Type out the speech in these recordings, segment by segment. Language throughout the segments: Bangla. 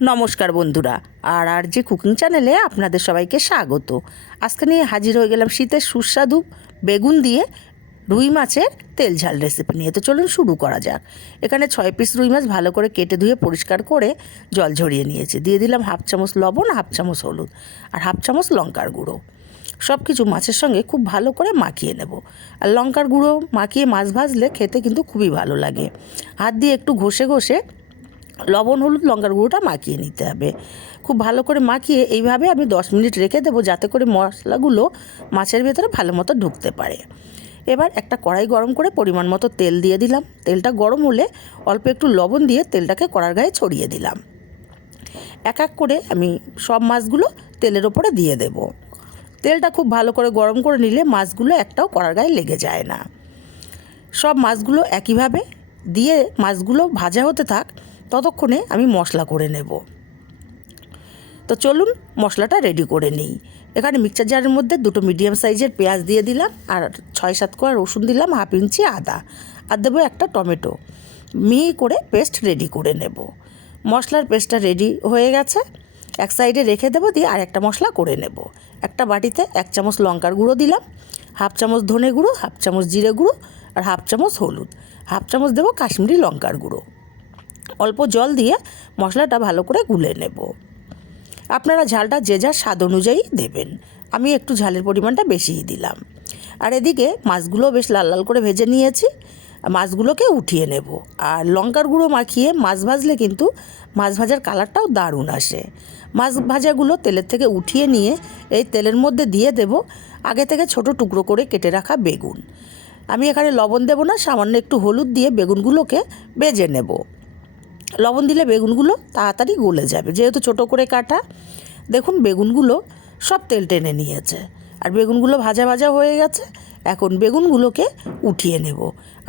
নমস্কার বন্ধুরা, আর যে কুকিং চ্যানেলে আপনাদের সবাইকে স্বাগত। আজকে নিয়ে হাজির হয়ে গেলাম শীতের সুস্বাদু বেগুন দিয়ে রুই মাছের তেল ঝাল রেসিপি নিয়ে। তো চলুন শুরু করা যাক। এখানে 6 পিস রুই মাছ ভালো করে কেটে ধুয়ে পরিষ্কার করে জল ঝরিয়ে নিয়েছি। দিয়ে দিলাম হাফ চামচ লবণ, হাফ চামচ হলুদ আর হাফ চামচ লঙ্কার গুঁড়ো। সব কিছু মাছের সঙ্গে খুব ভালো করে মাখিয়ে নেব। আর লঙ্কার গুঁড়ো মাখিয়ে মাছ ভাজলে খেতে কিন্তু খুবই ভালো লাগে। হাত দিয়ে একটু ঘষে ঘষে লবণ, হলুদ, লঙ্কার গুঁড়োটা মাখিয়ে নিতে হবে। খুব ভালো করে মাখিয়ে এইভাবে আমি 10 মিনিট রেখে দেবো, যাতে করে মশলাগুলো মাছের ভেতরে ভালো মতো ঢুকতে পারে। এবার একটা কড়াই গরম করে পরিমাণ মতো তেল দিয়ে দিলাম। তেলটা গরম হলে অল্প একটু লবণ দিয়ে তেলটাকে কড়ার গায়ে ছড়িয়ে দিলাম। এক এক করে আমি সব মাছগুলো তেলের ওপরে দিয়ে দেব। তেলটা খুব ভালো করে গরম করে নিলে মাছগুলো একটাও কড়ার গায়ে লেগে যায় না। সব মাছগুলো একইভাবে দিয়ে মাছগুলো ভাজা হতে থাক, ততক্ষণে আমি মশলা করে নেব। তো চলুন মশলাটা রেডি করে নিই। এখানে মিক্সচার জারের মধ্যে 2টো মিডিয়াম সাইজের পেঁয়াজ দিয়ে দিলাম, আর 6-7 কোয়া রসুন দিলাম, হাফ ইঞ্চি আদা, আর দেবো একটা টমেটো। মিহি করে পেস্ট রেডি করে নেব। মশলার পেস্টটা রেডি হয়ে গেছে, এক সাইডে রেখে দেবো। দিয়ে আর একটা মশলা করে নেব। একটা বাটিতে 1 চামচ লঙ্কার গুঁড়ো দিলাম, হাফ চামচ ধনে গুঁড়ো, হাফ চামচ জিরে গুঁড়ো আর হাফ চামচ হলুদ, হাফ চামচ দেবো কাশ্মীরি লঙ্কার গুঁড়ো। অল্প জল দিয়ে মশলাটা ভালো করে গুলে নেব। আপনারা ঝালটা যে যার স্বাদ অনুযায়ী দেবেন। আমি একটু ঝালের পরিমাণটা বেশিই দিলাম। আর এদিকে মাছগুলো বেশ লাল লাল করে ভেজে নিয়েছি। মাছগুলোকে উঠিয়ে নেব। আর লঙ্কার গুঁড়ো মাখিয়ে মাছ ভাজলে কিন্তু মাছ ভাজার কালারটাও দারুণ আসে। মাছ ভাজাগুলো তেলের থেকে উঠিয়ে নিয়ে এই তেলের মধ্যে দিয়ে দেব আগে থেকে ছোট টুকরো করে কেটে রাখা বেগুন। আমি এখানে লবণ দেব না, সামান্য একটু হলুদ দিয়ে বেগুনগুলোকে ভেজে নেব। লবণ দিলে বেগুনগুলো তাড়াতাড়ি গলে যাবে, যেহেতু ছোটো করে কাটা। দেখুন বেগুনগুলো সব তেল টেনে নিয়েছে, আর বেগুনগুলো ভাজা ভাজা হয়ে গেছে। এখন বেগুনগুলোকে উঠিয়ে নেব।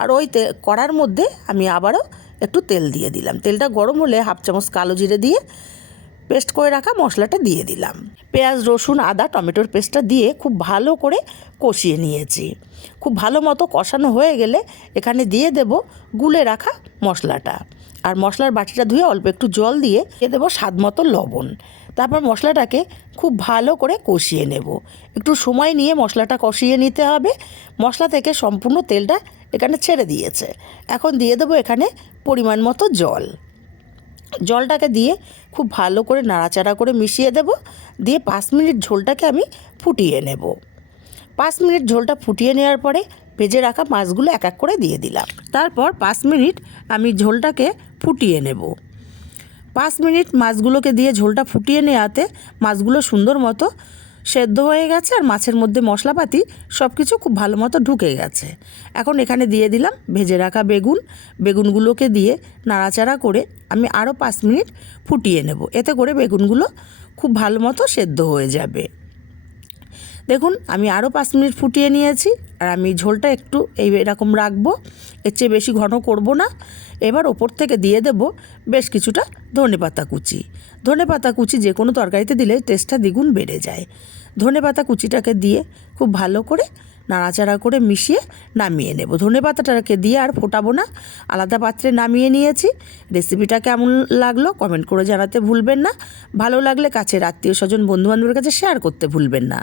আর ওই কড়ার মধ্যে আমি আবারও একটু তেল দিয়ে দিলাম। তেলটা গরম হলে হাফ চামচ কালো জিরে দিয়ে পেস্ট করে রাখা মশলাটা দিয়ে দিলাম। পেঁয়াজ, রসুন, আদা, টমেটোর পেস্টটা দিয়ে খুব ভালো করে কষিয়ে নিয়েছি। খুব ভালো মতো কষানো হয়ে গেলে এখানে দিয়ে দেব গুলে রাখা মশলাটা। আর মশলার বাটিটা ধুয়ে অল্প একটু জল দিয়ে দেবো স্বাদ মতো লবণ। তারপর মশলাটাকে খুব ভালো করে কষিয়ে নেব। একটু সময় নিয়ে মশলাটা কষিয়ে নিতে হবে। মশলা থেকে সম্পূর্ণ তেলটা এখানে ছেড়ে দিয়েছে। এখন দিয়ে দেবো এখানে পরিমাণ মতো জল। জলটাকে দিয়ে খুব ভালো করে নাড়াচাড়া করে মিশিয়ে দেব। দিয়ে 5 মিনিট ঝোলটাকে আমি ফুটিয়ে নেব। 5 মিনিট ঝোলটা ফুটিয়ে নেওয়ার পরে ভেজে রাখা মাছগুলো এক এক করে দিয়ে দিলাম। তারপর 5 মিনিট আমি ঝোলটাকে ফুটিয়ে নেব। 5 মিনিট মাছগুলোকে দিয়ে ঝোলটা ফুটিয়ে নেওয়াতে মাছগুলো সুন্দর মতো সেদ্ধ হয়ে গেছে, আর মাছের মধ্যে মশলাপাতি সব কিছু খুব ভালো মতো ঢুকে গেছে। এখন এখানে দিয়ে দিলাম ভেজে রাখা বেগুনগুলোকে দিয়ে নাড়াচাড়া করে আমি আরও 5 মিনিট ফুটিয়ে নেব। এতে করে বেগুনগুলো খুব ভালো মতো সেদ্ধ হয়ে যাবে। দেখুন আমি আরও 5 মিনিট ফুটিয়ে নিয়েছি, আর আমি ঝোলটা একটু এরকম রাখবো, এর চেয়ে বেশি ঘন করব না। এবার ওপর থেকে দিয়ে দেব বেশ কিছুটা ধনেপাতা কুচি। ধনেপাতা কুচি যে কোনো তরকারিতে দিলে টেস্টটা দ্বিগুণ বেড়ে যায়। ধনেপাতা কুচিটাকে দিয়ে খুব ভালো করে নাড়াচাড়া করে মিশিয়ে নামিয়ে নেব। ধনেপাতাটাকে দিয়ে আর ফোটাবো না, আলাদা পাত্রে নামিয়ে নিয়েছি। রেসিপিটা কেমন লাগলো কমেন্ট করে জানাতে ভুলবেন না। ভালো লাগলে কাছের আত্মীয় স্বজন, বন্ধুবান্ধবের কাছে শেয়ার করতে ভুলবেন না।